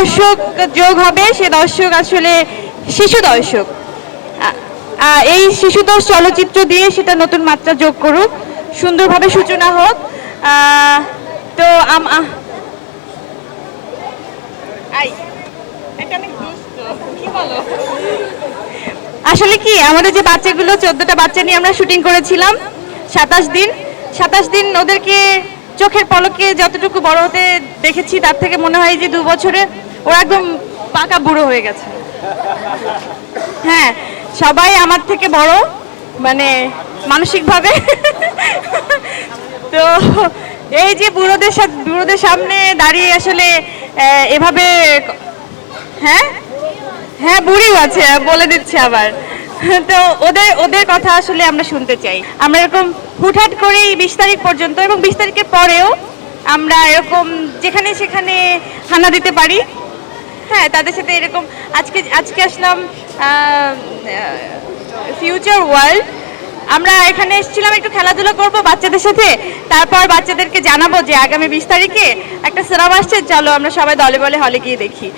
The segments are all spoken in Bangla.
দর্শক যোগ হবে, সে দর্শক আসলে শিশু দর্শক। এই শিশুতোষ চলচ্চিত্র দিয়ে সেটা নতুন মাত্রা যোগ করুক। সুন্দরভাবে সূচনা হোক। তো? আসলে কি, আমাদের যে বাচ্চাগুলো, চোদ্দটা বাচ্চা নিয়ে আমরা শুটিং করেছিলাম, সাতাশ দিন সাতাশ দিন ওদেরকে চোখের পলকে যতটুকু বড় হতে দেখেছি, তার থেকে মনে হয় যে দু বছরে ওরা একদম পাকা বুড়ো হয়ে গেছে। হ্যাঁ সবাই আমার থেকে বড় মানে মানসিকভাবে। তো এই যে বুড়োদের সাথে, বুড়োদের সামনে দাঁড়িয়ে আসলে এভাবে হ্যাঁ? হ্যাঁ বুড়িও আছে, বলে দিচ্ছে আবার। তো ওদের ওদের কথা আসলে আমরা শুনতে চাই। আমরা এরকম হুটহাট করেই বিশ তারিখ পর্যন্ত এবং বিশ তারিখের পরেও আমরা এরকম যেখানে সেখানে হানা দিতে পারি। হ্যাঁ তাদের সাথে এরকম আজকে আজকে আসলাম ফিউচার ওয়ার্ল্ড আমরা এখানে এসেছিলাম একটু খেলাধুলা করব বাচ্চাদের সাথে। তারপর বাচ্চাদেরকে জানাব যে আগামী বিশ তারিখে একটা সিনেমা আসছে। চলো, আমরা সবাই দলে বলে হলে গিয়ে দেখি।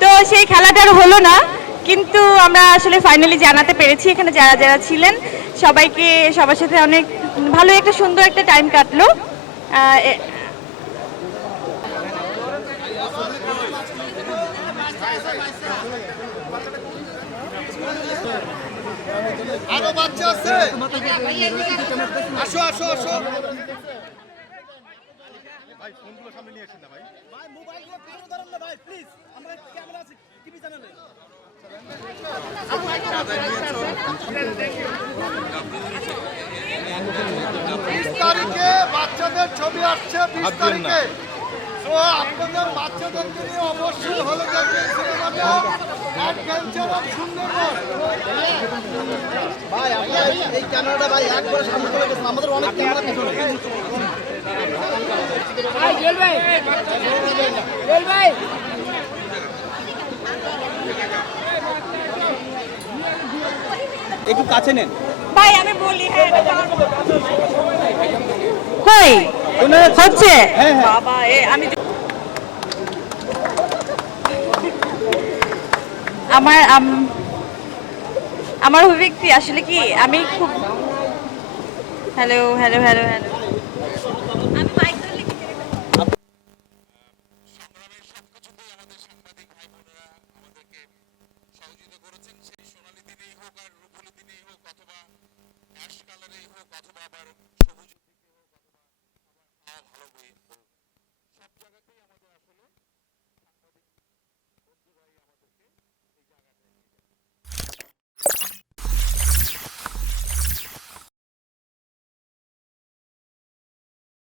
তো সেই খেলাটা আর হলো না, কিন্তু আমরা আসলে ফাইনালি জানাতে পেরেছি এখানে যারা যারা ছিলেন, সবাইকে সবার সাথে অনেক ভালো একটা সুন্দর একটা টাইম কাটলো আহ, এ- আরও বাচ্চা আছে? আসো আসো আসো। ভাই ফোনগুলো সামনে নিয়ে আসেন না ভাই। ভাই মোবাইলগুলো কারও ধরেন না ভাই প্লিজ আমরা ক্যামেরা আছে টিভি চ্যানেলে বিশ তারিখে বাচ্চাদের ছবি আসছে বিশ তারিখে। তো আপনাদের বাচ্চাদেরকে নিয়ে অবশ্যই হলে দেখবেন সিনেমাটা অ্যাডভেঞ্চার অফ সুন্দরবন। ভাই আপনার এই ক্যামেরাটা ভাই একবার সামনে করে গেছেন আমাদের অনেক ক্যামেরা পিছনে। একটু কাছে নেন। ভাই আমি বলি হ্যাঁ কই? হচ্ছে বাবা এ আমি আমার আমার অভিব্যক্তি আসলে কি? আমি খুব হ্যালো হ্যালো হ্যালো হ্যালো।